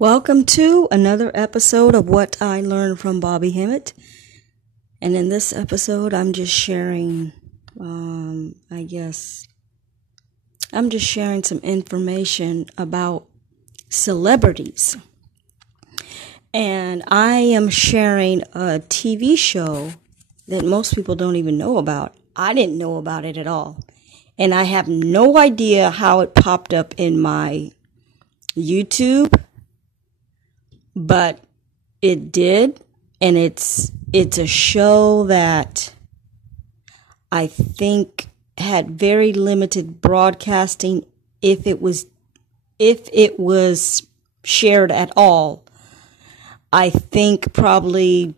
Welcome to another episode of What I Learned from Bobby Hemmett. And in this episode, I'm just sharing, I'm just sharing some information about celebrities. And I am sharing a TV show that most people don't even know about. I didn't know about it at all. And I have no idea how it popped up in my YouTube. But it did, and it's a show that I think had very limited broadcasting if it was shared at all. I think probably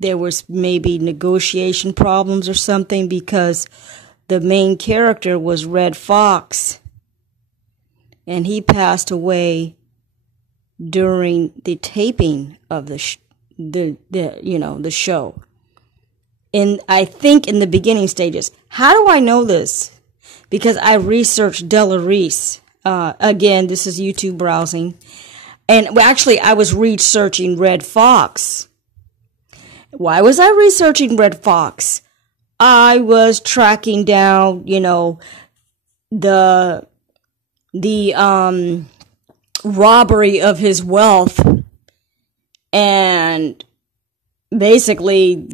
there was maybe negotiation problems or something because the main character was Red Fox, and he passed away during the taping of the show. And I think in the beginning stages. How do I know this? Because I researched Della Reese. Again, this is YouTube browsing. And actually, I was researching Red Fox. Why was I researching Red Fox? I was tracking down, the robbery of his wealth and basically,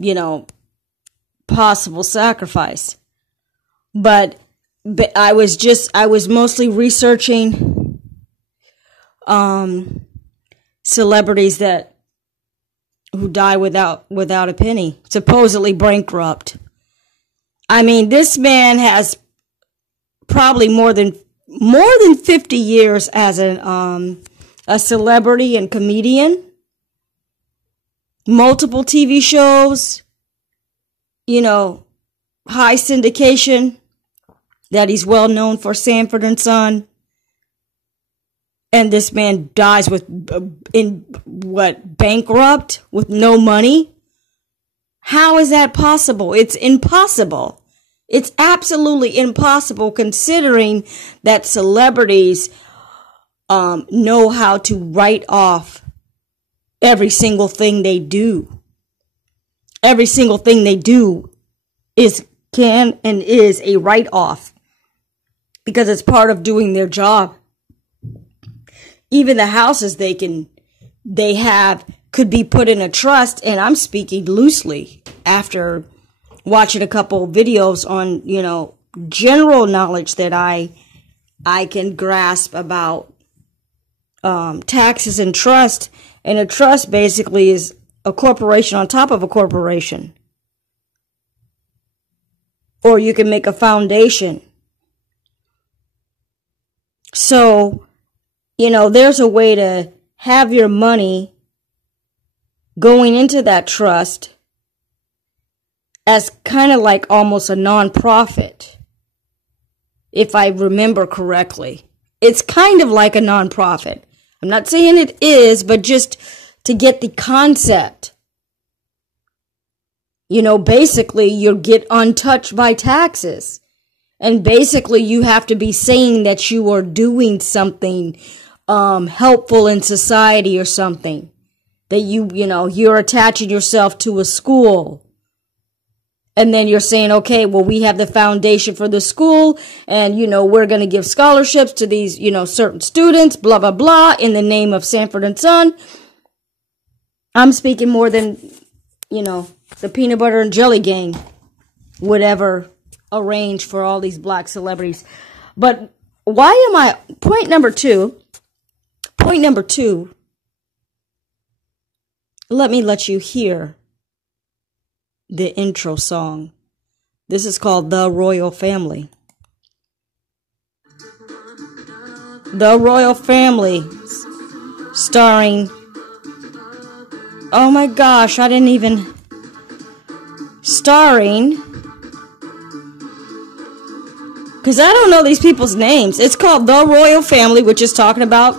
possible sacrifice. But I was mostly researching celebrities who die without a penny, supposedly bankrupt. I mean, this man has probably more than 50 years as a celebrity and comedian, multiple TV shows, high syndication that he's well known for, Sanford and Son. And this man dies bankrupt with no money? How is that possible? It's impossible. It's absolutely impossible considering that celebrities know how to write off every single thing they do. Every single thing they do can and is a write-off because it's part of doing their job. Even the houses they have could be put in a trust, and I'm speaking loosely after watching a couple videos on, general knowledge that I can grasp about taxes and trust. And a trust basically is a corporation on top of a corporation. Or you can make a foundation. So, there's a way to have your money going into that trust as kind of like almost a non-profit, if I remember correctly. It's kind of like a non-profit. I'm not saying it is, but just to get the concept. Basically, you get untouched by taxes. And basically, you have to be saying that you are doing something helpful in society or something. That you're attaching yourself to a school. And then you're saying, okay, well, we have the foundation for the school, and, we're going to give scholarships to these, certain students, blah, blah, blah, in the name of Sanford and Son. I'm speaking more than, the peanut butter and jelly gang would ever arrange for all these black celebrities. But point number two, let me let you hear the intro song. This is called The Royal Family. The Royal Family, starring, oh my gosh, starring, because I don't know these people's names. It's called The Royal Family, which is talking about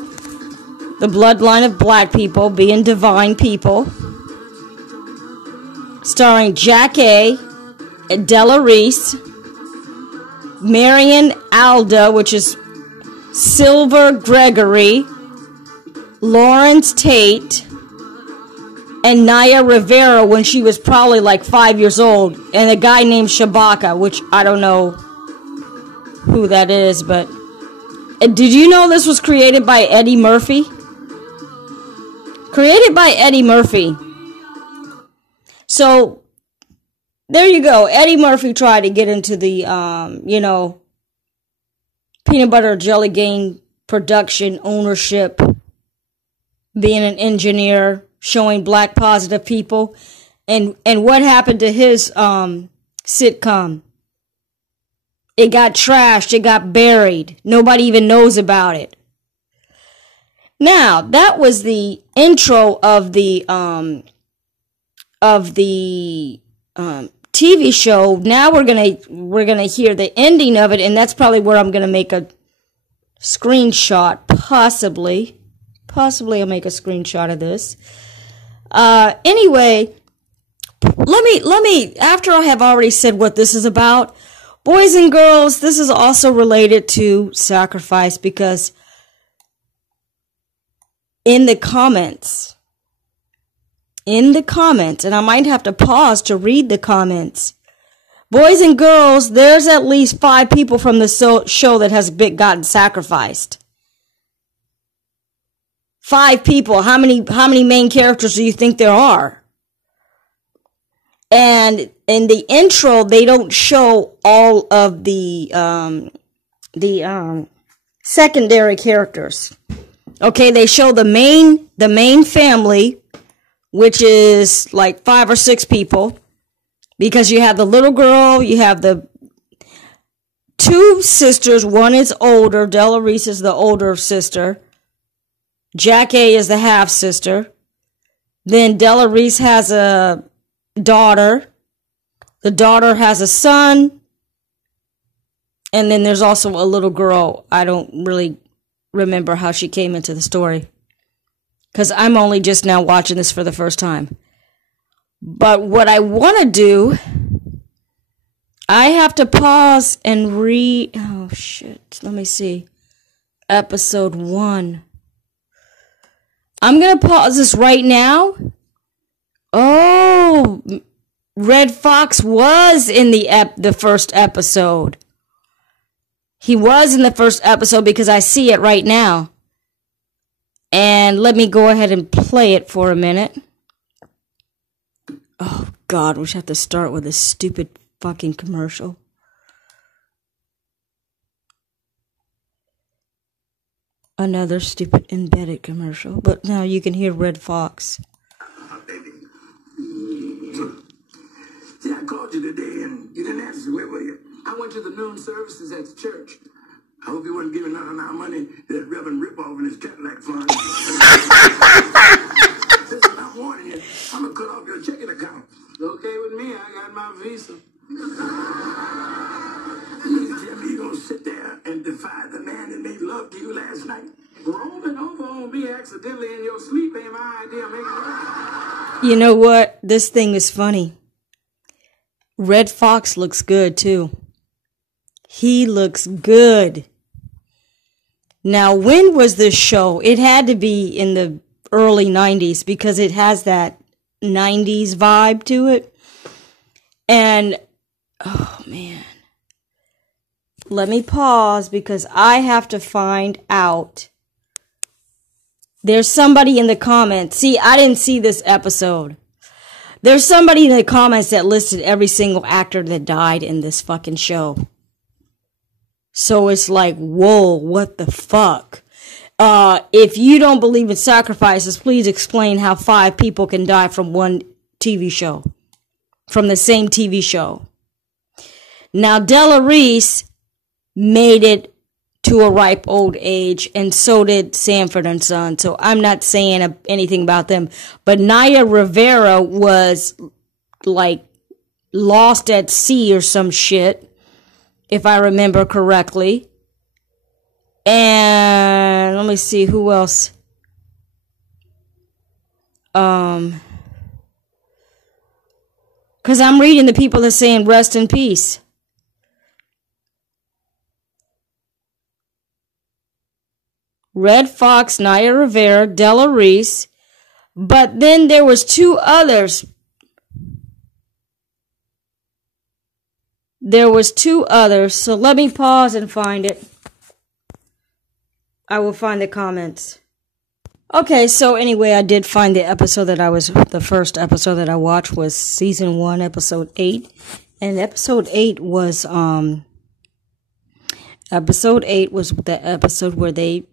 the bloodline of black people being divine people. Starring Jack A., Della Reese, Marian Alda, which is Silver Gregory, Lawrence Tate and Naya Rivera when she was probably like 5 years old, and a guy named Shabaka, which I don't know who that is, but did you know this was created by Eddie Murphy? Created by Eddie Murphy. So there you go. Eddie Murphy tried to get into the peanut butter jelly gang production ownership, being an engineer, showing black positive people, and what happened to his sitcom? It got trashed, it got buried. Nobody even knows about it. Now, that was the intro of the TV show. Now we're gonna hear the ending of it, and that's probably where I'm gonna make a screenshot, possibly. Possibly I'll make a screenshot of this. Anyway, let me, after I have already said what this is about, boys and girls, this is also related to sacrifice, because in the comments, and I might have to pause to read the comments, boys and girls, there's at least 5 people from the show that has gotten sacrificed. 5 people. How many main characters do you think there are? And in the intro, they don't show all of the secondary characters. Okay, they show the main family, which is like 5 or 6 people, because you have the little girl, you have the 2 sisters. One is older. Della Reese is the older sister. Jack A is the half sister. Then Della Reese has a daughter. The daughter has a son. And then there's also a little girl. I don't really remember how she came into the story, because I'm only just now watching this for the first time. But what I want to do, I have to pause and read. Oh, shit. Let me see. Episode 1. I'm going to pause this right now. Oh, Red Fox was in the first episode. He was in the first episode because I see it right now. And let me go ahead and play it for a minute. Oh, God, we should have to start with this stupid fucking commercial. Another stupid embedded commercial. But now you can hear Red Fox. See, I called you today and you didn't answer. Where were you? I went to the noon services at the church. I hope you wasn't giving out enough money to that Reverend Ripoff in his Cadillac fund. Listen, I'm warning you. I'm going to cut off your checking account. It's okay with me. I got my visa. You tell me you're going to sit there and defy the man that made love to you last night? Rolling over on me accidentally in your sleep ain't my idea of making love. You know what? This thing is funny. Red Fox looks good, too. He looks good. Now, when was this show? It had to be in the early 90s because it has that 90s vibe to it. And, oh, man. Let me pause because I have to find out. There's somebody in the comments. See, I didn't see this episode. There's somebody in the comments that listed every single actor that died in this fucking show. So it's like, whoa, what the fuck? If you don't believe in sacrifices, please explain how 5 people can die from one TV show. From the same TV show. Now, Della Reese made it to a ripe old age, and so did Sanford and Son. So I'm not saying anything about them. But Naya Rivera was, like, lost at sea or some shit, if I remember correctly. And let me see, who else? Because I'm reading the people that are saying rest in peace. Red Fox, Naya Rivera, Della Reese. But then there was two others. So let me pause and find it. I will find the comments. Okay, so anyway, I did find the first episode that I watched was season 1, episode 8. And episode 8 was the episode where they,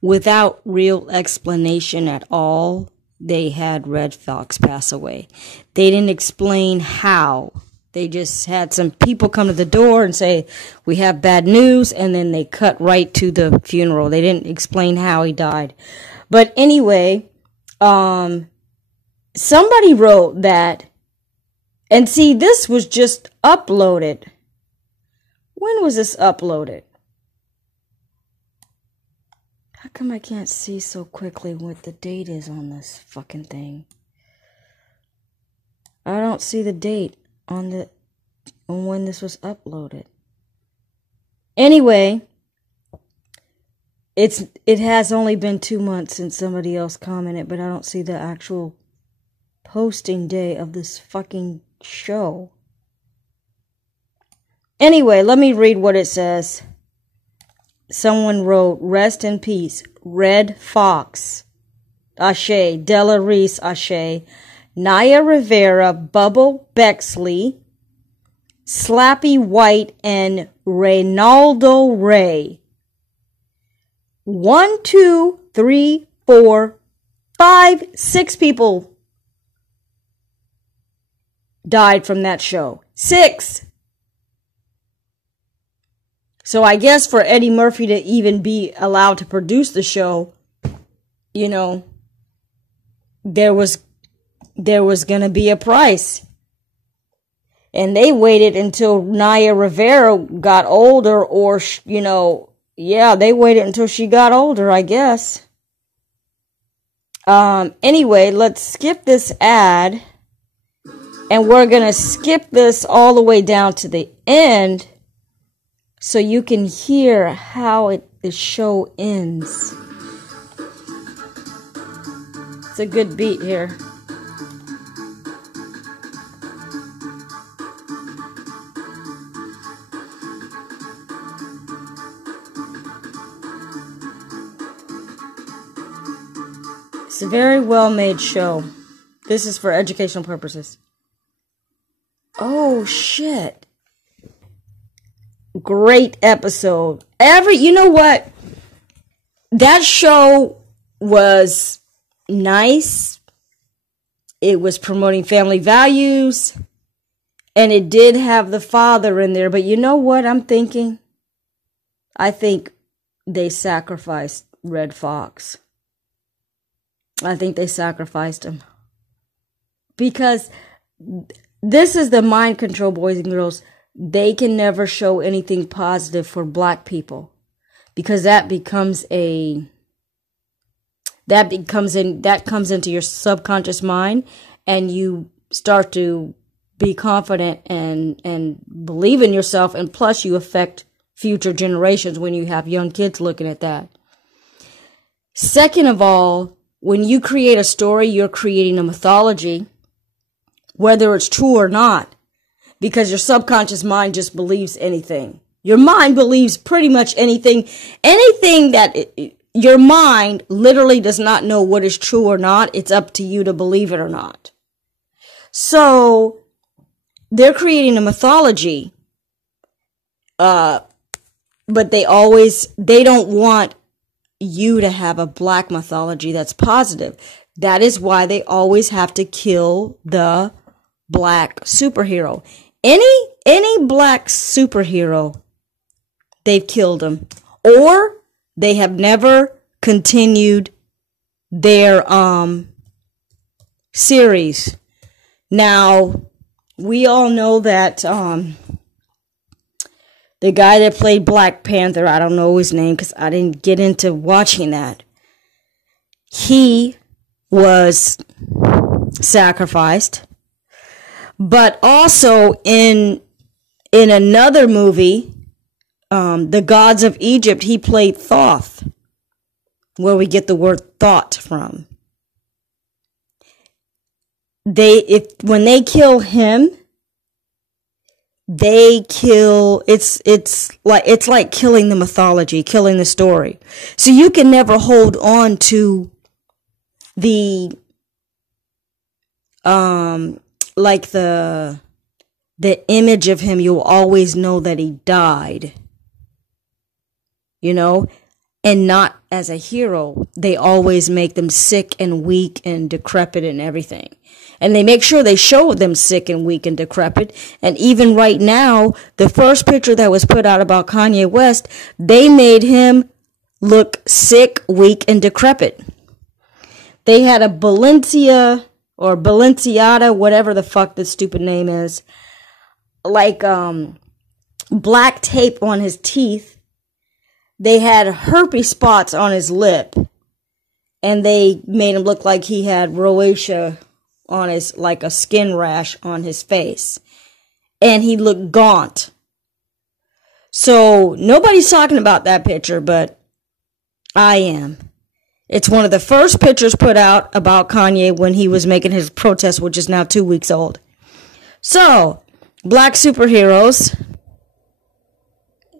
without real explanation at all, they had Red Fox pass away. They didn't explain how. They just had some people come to the door and say, we have bad news, and then they cut right to the funeral. They didn't explain how he died. But anyway, somebody wrote that, and see, this was just uploaded. When was this uploaded? How come I can't see so quickly what the date is on this fucking thing? I don't see the date on when this was uploaded. Anyway, it has only been 2 months since somebody else commented, but I don't see the actual posting day of this fucking show. Anyway, let me read what it says. Someone wrote, rest in peace, Red Fox, Ashe, Della Reese, Ashe, Naya Rivera, Bubble Bexley, Slappy White, and Reynaldo Ray. 1, 2, 3, 4, 5, 6 people died from that show. 6! So I guess for Eddie Murphy to even be allowed to produce the show, you know, there was going to be a price. And they waited until Naya Rivera got older, or, you know, yeah, they waited until she got older, I guess. Anyway, let's skip this ad. And we're going to skip this all the way down to the end, so you can hear how the show ends. It's a good beat here. It's a very well-made show. This is for educational purposes. Oh, shit. Great episode. You know what? That show was nice. It was promoting family values. And it did have the father in there. But you know what I'm thinking? I think they sacrificed Red Fox. I think they sacrificed him. Because this is the mind control, boys and girls. They can never show anything positive for black people, because that comes into your subconscious mind, and you start to be confident and believe in yourself, and plus you affect future generations when you have young kids looking at that. Second of all, when you create a story, you're creating a mythology, whether it's true or not. Because your subconscious mind just believes anything. Your mind believes pretty much anything. Anything that your mind literally does not know what is true or not. It's up to you to believe it or not. So they're creating a mythology. But they don't want you to have a black mythology that's positive. That is why they always have to kill the black superhero. Any black superhero, they've killed them, or they have never continued their series. Now, we all know that the guy that played Black Panther, I don't know his name because I didn't get into watching that. He was sacrificed. But also in another movie, the gods of Egypt, he played Thoth, where we get the word thought from. When they kill him, they kill, it's like killing the mythology, killing the story. So you can never hold on to the like the image of him. You'll always know that he died, you know, and not as a hero. They always make them sick and weak and decrepit and everything. And they make sure they show them sick and weak and decrepit. And even right now, the first picture that was put out about Kanye West, they made him look sick, weak, and decrepit. They had a Balenciaga, whatever the fuck this stupid name is, like black tape on his teeth. They had herpes spots on his lip. And they made him look like he had rosacea on his, like a skin rash on his face. And he looked gaunt. So nobody's talking about that picture, but I am. It's one of the first pictures put out about Kanye when he was making his protest, which is now 2 weeks old. So, black superheroes,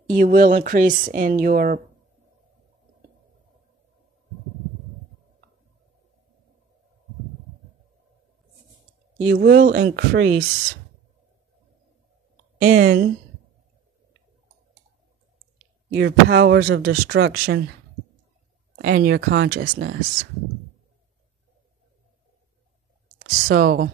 you will increase in your powers of destruction and your consciousness. So,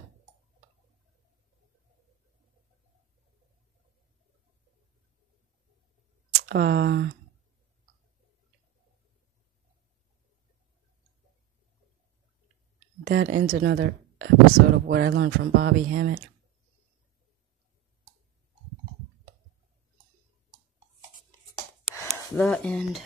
that ends another episode of What I Learned from Bobby Hammett. The end.